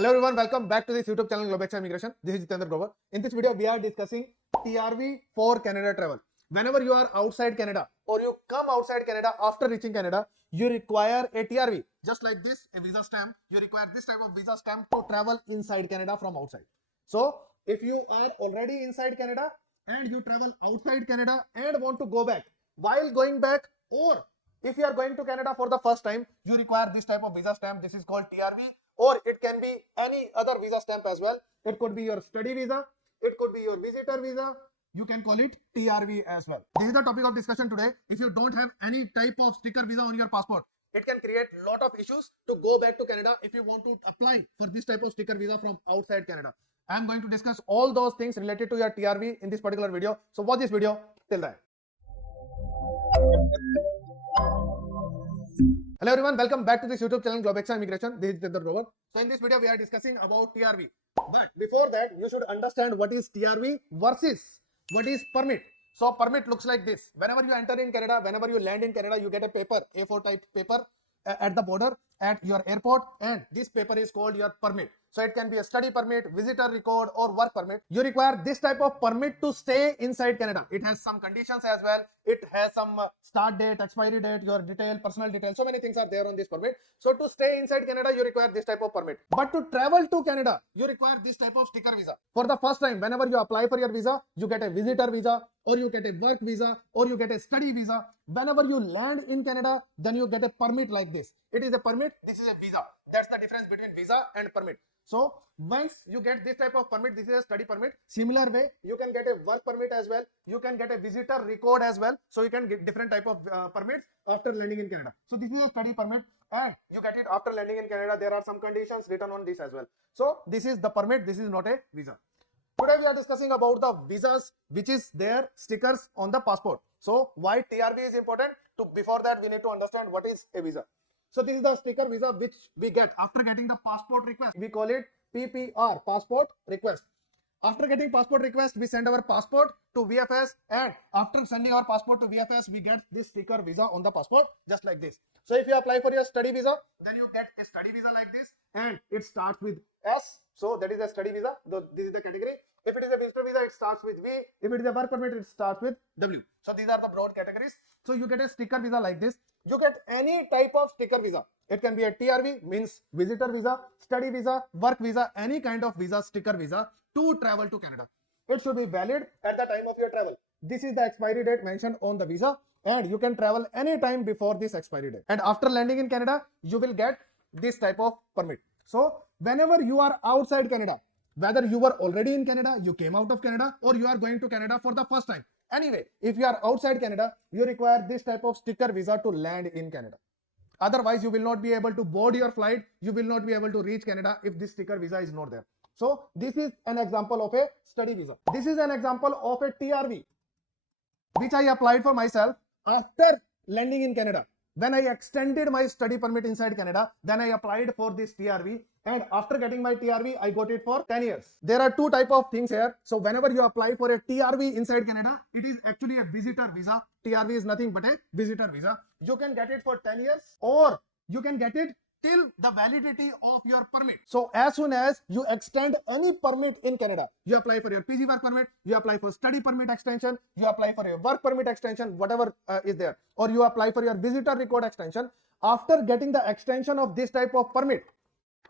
Hello everyone, welcome back to this YouTube channel Global Immigration. This is Jitendra Grover. In this video, we are discussing TRV for Canada travel. Whenever you are outside Canada or you come outside Canada after reaching Canada, you require a TRV. Just like this, a visa stamp. You require this type of visa stamp to travel inside Canada from outside. So, if you are already inside Canada and you travel outside Canada and want to go back, while going back, or if you are going to Canada for the first time, you require this type of visa stamp. This is called TRV, or it can be any other visa stamp as well. It could be your study visa, it could be your visitor visa. You can call it TRV as well. This is the topic of discussion today. If you don't have any type of sticker visa on your passport, it can create a lot of issues to go back to Canada if you want to apply for this type of sticker visa from outside Canada. I am going to discuss all those things related to your TRV in this particular video. So watch this video till then. Hello everyone, welcome back to this YouTube channel Global Immigration. This is Jitendra Grover. So in this video we are discussing about TRV. But before that, you should understand what is TRV versus what is permit. So permit looks like this. Whenever you enter in Canada, whenever you land in Canada, you get a paper, A4 type paper at the border at your airport, and this paper is called your permit. So it can be a study permit, visitor record, or work permit. You require this type of permit to stay inside Canada. It has some conditions as well. It has some start date, expiry date, your detail, personal detail. So many things are there on this permit. So to stay inside Canada, you require this type of permit. But to travel to Canada, you require this type of sticker visa. For the first time, whenever you apply for your visa, you get a visitor visa, or you get a work visa, or you get a study visa. Whenever you land in Canada, then you get a permit like this. It is a permit, this is a visa. That's the difference between visa and permit. So once you get this type of permit, this is a study permit. Similar way, you can get a work permit as well. You can get a visitor record as well. So you can get different type of permits after landing in Canada. So this is a study permit and you get it after landing in Canada. There are some conditions written on this as well. So this is the permit. This is not a visa. Today we are discussing about the visas, which is their stickers on the passport. So why TRV is important? Before that, we need to understand what is a visa. So this is the sticker visa which we get after getting the passport request. We call it PPR, passport request. After getting passport request, we send our passport to VFS, and after sending our passport to VFS, we get this sticker visa on the passport just like this. So if you apply for your study visa, then you get a study visa like this, and it starts with S. So that is a study visa. This is the category. If it is a visitor visa, it starts with V. If it is a work permit, it starts with W. So these are the broad categories. So you get a sticker visa like this. You get any type of sticker visa. It can be a TRV, means visitor visa, study visa, work visa, any kind of visa, sticker visa to travel to Canada. It should be valid at the time of your travel. This is the expiry date mentioned on the visa, and you can travel any time before this expiry date. And after landing in Canada, you will get this type of permit. So whenever you are outside Canada, whether you were already in Canada, you came out of Canada, or you are going to Canada for the first time. Anyway, if you are outside Canada, you require this type of sticker visa to land in Canada. Otherwise, you will not be able to board your flight. You will not be able to reach Canada if this sticker visa is not there. So this is an example of a study visa. This is an example of a TRV, which I applied for myself after landing in Canada. When I extended my study permit inside Canada, then I applied for this TRV, and after getting my TRV, I got it for 10 years. There are two type of things here. So whenever you apply for a TRV inside Canada, it is actually a visitor visa. TRV is nothing but a visitor visa. You can get it for 10 years, or you can get it till the validity of your permit. So as soon as you extend any permit in Canada, you apply for your PG work permit, you apply for study permit extension, you apply for your work permit extension, whatever is there, or you apply for your visitor record extension. After getting the extension of this type of permit,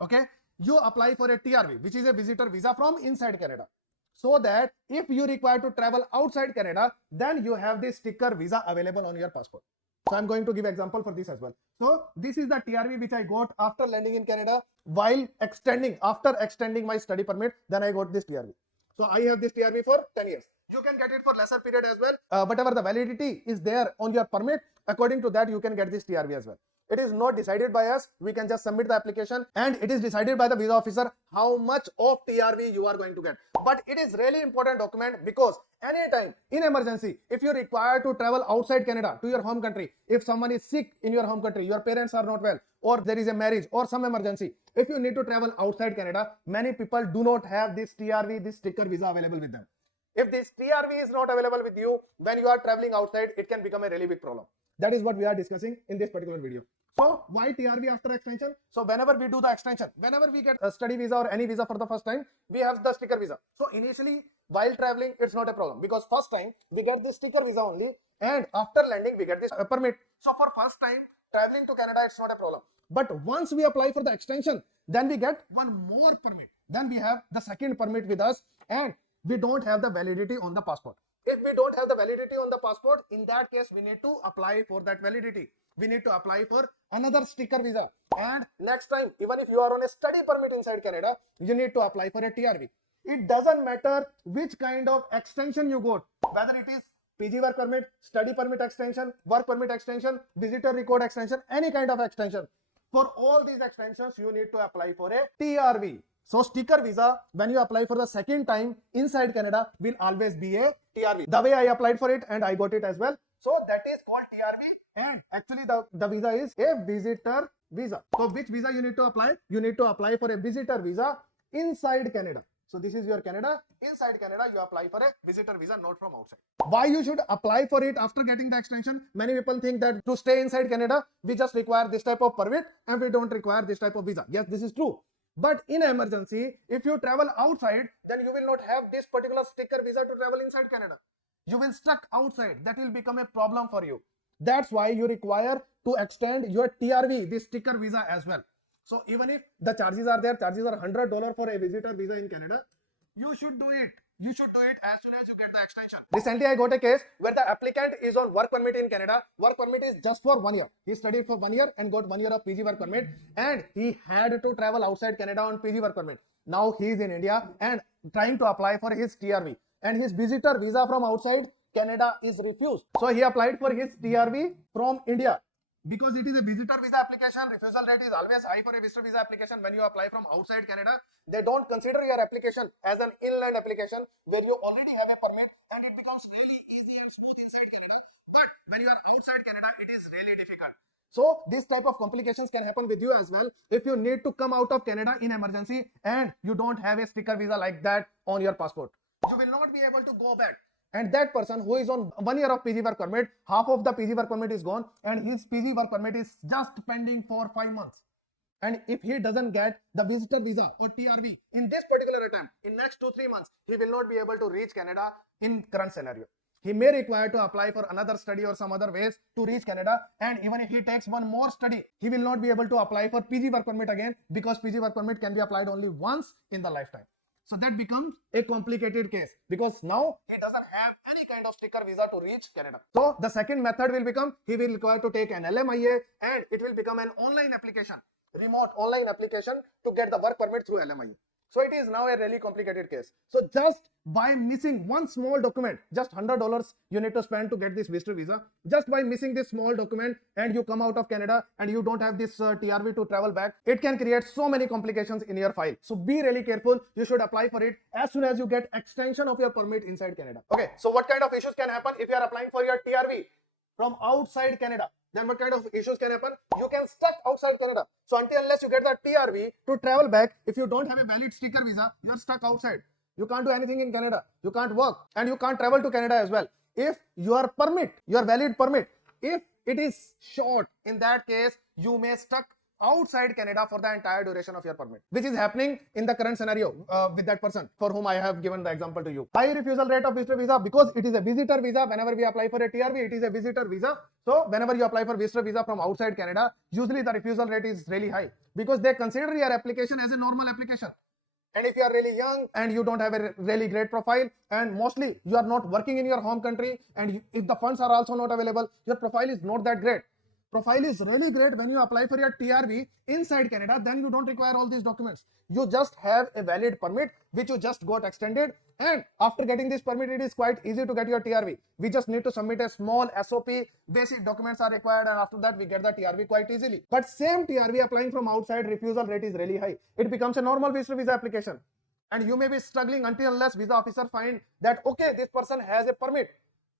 okay, you apply for a TRV, which is a visitor visa from inside Canada. So that if you require to travel outside Canada, then you have this sticker visa available on your passport. So I'm going to give example for this as well. So this is the TRV which I got after landing in Canada while after extending my study permit, then I got this TRV. So I have this TRV for 10 years. You can get it for lesser period as well. Whatever the validity is there on your permit, according to that you can get this TRV as well. It is not decided by us. We can just submit the application, and it is decided by the visa officer how much of TRV you are going to get. But it is really important document, because anytime in emergency, if you require to travel outside Canada to your home country, if someone is sick in your home country, your parents are not well, or there is a marriage or some emergency, if you need to travel outside Canada, many people do not have this TRV, this sticker visa available with them. If this TRV is not available with you when you are traveling outside, it can become a really big problem. That is what we are discussing in this particular video. So why TRV after extension? So whenever we do the extension, whenever we get a study visa or any visa for the first time, we have the sticker visa. So initially while traveling, it's not a problem because first time we get this sticker visa only, and after landing we get this permit. So for first time traveling to Canada, it's not a problem. But once we apply for the extension, then we get one more permit. Then we have the second permit with us, and we don't have the validity on the passport. If we don't have the validity on the passport, in that case, we need to apply for that validity. We need to apply for another sticker visa. And next time, even if you are on a study permit inside Canada, you need to apply for a TRV. It doesn't matter which kind of extension you got, whether it is PG work permit, study permit extension, work permit extension, visitor record extension, any kind of extension. For all these extensions, you need to apply for a TRV. So sticker visa, when you apply for the second time inside Canada, will always be a TRV. The way I applied for it and I got it as well. So that is called TRV, and actually the visa is a visitor visa. So which visa you need to apply? You need to apply for a visitor visa inside Canada. So this is your Canada. Inside Canada, you apply for a visitor visa, not from outside. Why you should apply for it after getting the extension? Many people think that to stay inside Canada, we just require this type of permit and we don't require this type of visa. Yes, this is true. But in emergency, if you travel outside, then you will not have this particular sticker visa to travel inside Canada. You will stuck outside. That will become a problem for you. That's why you require to extend your TRV, this sticker visa as well. So even if the charges are there, charges are $100 for a visitor visa in Canada, you should do it. You should do it as soon as you get the extension. Recently, I got a case where the applicant is on work permit in Canada. Work permit is just for 1 year. He studied for 1 year and got 1 year of PG work permit, and he had to travel outside Canada on PG work permit. Now he is in India and trying to apply for his TRV, and his visitor visa from outside Canada is refused. So he applied for his TRV from India. Because it is a visitor visa application, refusal rate is always high for a visitor visa application. When you apply from outside Canada, they don't consider your application as an inland application where you already have a permit, and it becomes really easy and smooth inside Canada. But when you are outside Canada, it is really difficult. So this type of complications can happen with you as well if you need to come out of Canada in emergency and you don't have a sticker visa like that on your passport. You will not be able to go back. And that person who is on 1 year of PG work permit, half of the PG work permit is gone, and his PG work permit is just pending for 5 months. And if he doesn't get the visitor visa or TRV in this particular attempt, in next 2-3 months, he will not be able to reach Canada in current scenario. He may require to apply for another study or some other ways to reach Canada, and even if he takes one more study, he will not be able to apply for PG work permit again, because PG work permit can be applied only once in the lifetime. So that becomes a complicated case because now he doesn't have any kind of sticker visa to reach Canada. So the second method will become, he will require to take an LMIA, and it will become an online application, remote online application to get the work permit through LMIA. So it is now a really complicated case. So just by missing one small document, just $100 you need to spend to get this visitor visa. Just by missing this small document and you come out of Canada and you don't have this TRV to travel back, it can create so many complications in your file. So be really careful. You should apply for it as soon as you get extension of your permit inside Canada. Okay, so what kind of issues can happen if you are applying for your TRV from outside Canada? Then what kind of issues can happen? You can stuck outside Canada. So until unless you get the TRV to travel back, if you don't have a valid sticker visa, you're stuck outside. You can't do anything in Canada. You can't work and you can't travel to Canada as well. If your permit, your valid permit, if it is short, in that case, you may stuck outside Canada for the entire duration of your permit, which is happening in the current scenario with that person for whom I have given the example to you. High refusal rate of visitor visa because it is a visitor visa. Whenever we apply for a TRV, it is a visitor visa. So whenever you apply for visitor visa from outside Canada, usually the refusal rate is really high because they consider your application as a normal application. And if you are really young and you don't have a really great profile, and mostly you are not working in your home country, and if the funds are also not available, your profile is not that great. Profile is really great when you apply for your TRV inside Canada, then you don't require all these documents. You just have a valid permit which you just got extended, and after getting this permit, it is quite easy to get your TRV. We just need to submit a small SOP, basic documents are required, and after that we get the TRV quite easily. But same TRV applying from outside, refusal rate is really high. It becomes a normal visitor visa application, and you may be struggling until unless visa officer find that okay, this person has a permit,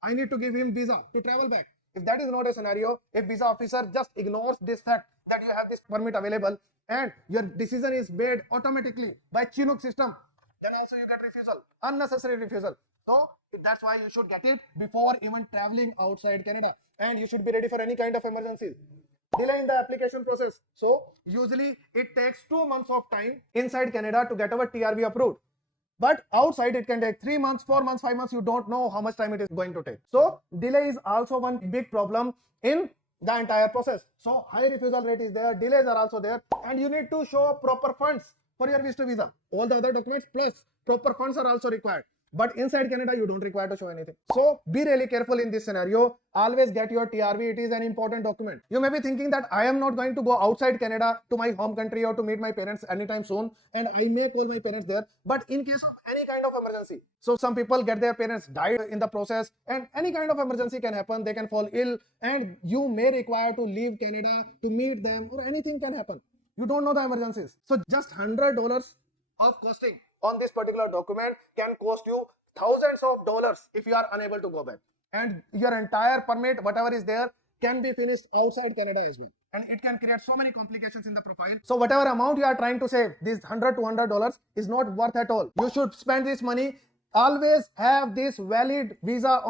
I need to give him visa to travel back. If that is not a scenario, if visa officer just ignores this fact that you have this permit available and your decision is made automatically by Chinook system, then also you get refusal, unnecessary refusal. So that's why you should get it before even traveling outside Canada, and you should be ready for any kind of emergencies. delay in the application process. So usually it takes 2 months of time inside Canada to get our TRV approved. But outside it can take 3 months, 4 months, 5 months. You don't know how much time it is going to take. So delay is also one big problem in the entire process. So high refusal rate is there, delays are also there, and you need to show proper funds for your visitor visa. All the other documents plus proper funds are also required. But inside Canada, you don't require to show anything. So be really careful in this scenario. Always get your TRV. It is an important document. You may be thinking that I am not going to go outside Canada to my home country or to meet my parents anytime soon, and I may call my parents there. But in case of any kind of emergency, so some people get their parents died in the process, and any kind of emergency can happen. They can fall ill, and you may require to leave Canada to meet them, or anything can happen. You don't know the emergencies. So just $100 of costing on this particular document can cost you thousands of dollars if you are unable to go back, and your entire permit, whatever is there, can be finished outside Canada as well, and it can create so many complications in the profile. So whatever amount you are trying to save, this $100 is not worth at all. You should spend this money. Always have this valid visa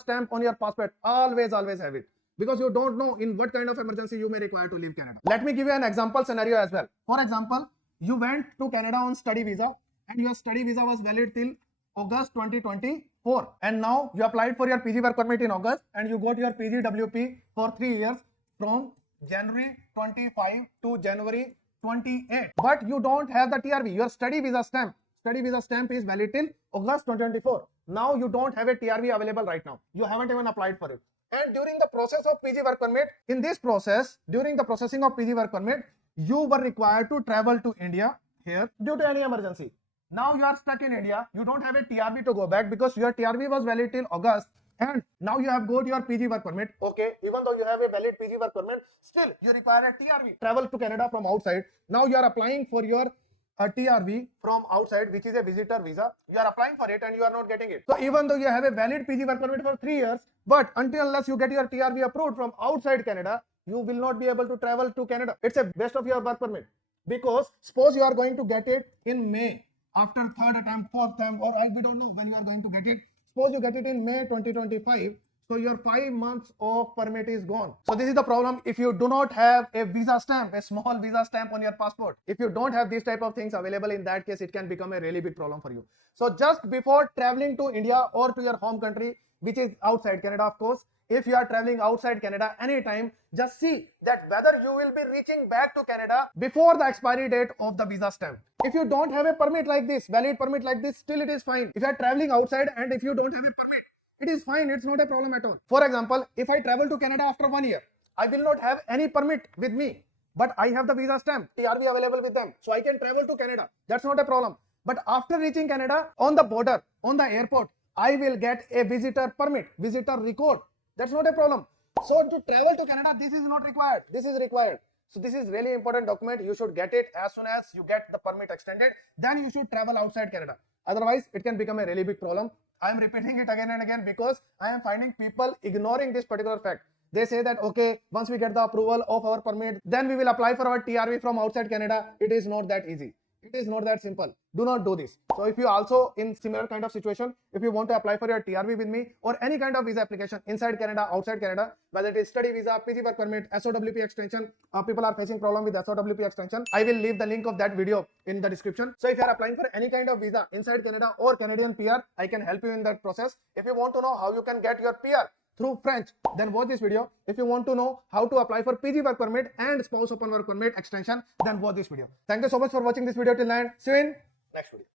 stamp on your passport. Always have it, because you don't know in what kind of emergency you may require to leave Canada. Let me give you an example scenario as well. For example, you went to Canada on study visa, and your study visa was valid till August 2024, and now you applied for your PG work permit in August, and you got your PGWP for 3 years from January 25 to January 28, but you don't have the TRV. Your study visa stamp is valid till August 2024. Now you don't have a TRV available right now. You haven't even applied for it. And during the process of PG work permit, in this process, during the processing of PG work permit, you were required to travel to India here due to any emergency. Now you are stuck in India. You don't have a TRV to go back because your TRV was valid till August, and now you have got your PG work permit. Okay, even though you have a valid PG work permit, still you require a TRV. Travel to Canada from outside. Now you are applying for your TRV from outside, which is a visitor visa. You are applying for it and you are not getting it. So even though you have a valid PG work permit for 3 years, but unless you get your TRV approved from outside Canada, you will not be able to travel to Canada. It's a waste of your work permit, because suppose you are going to get it in May, after 3rd attempt, 4th attempt, or we don't know when you are going to get it. Suppose you get it in May 2025, so your 5 months of permit is gone. So this is the problem if you do not have a visa stamp, a small visa stamp on your passport. If you don't have these type of things available, in that case, it can become a really big problem for you. So just before traveling to India or to your home country, which is outside Canada, of course, if you are traveling outside Canada anytime, just see that whether you will be reaching back to Canada before the expiry date of the visa stamp. If you don't have a permit like this, valid permit like this, still it is fine. If you are traveling outside and if you don't have a permit, it is fine. It's not a problem at all. For example, if I travel to Canada after 1 year, I will not have any permit with me, but I have the visa stamp, TRV available with them, so I can travel to Canada. That's not a problem. But after reaching Canada, on the border, on the airport, I will get a visitor permit, visitor record. That's not a problem. So to travel to Canada, this is not required. This is required. So this is really important document. You should get it as soon as you get the permit extended. Then you should travel outside Canada. Otherwise, it can become a really big problem. I am repeating it again and again because I am finding people ignoring this particular fact. They say that, okay, once we get the approval of our permit, then we will apply for our TRV from outside Canada. It is not that easy. It is not that simple. Do not do this. So if you also in similar kind of situation, if you want to apply for your TRV with me or any kind of visa application inside Canada, outside Canada, whether it is study visa, PG work permit, SOWP extension, people are facing problem with SOWP extension, I will leave the link of that video in the description. So if you are applying for any kind of visa inside Canada or Canadian PR, I can help you in that process. If you want to know how you can get your PR through French, then watch this video. If you want to know how to apply for PG work permit and spouse open work permit extension, then watch this video. Thank you so much for watching this video till end. See you in next video.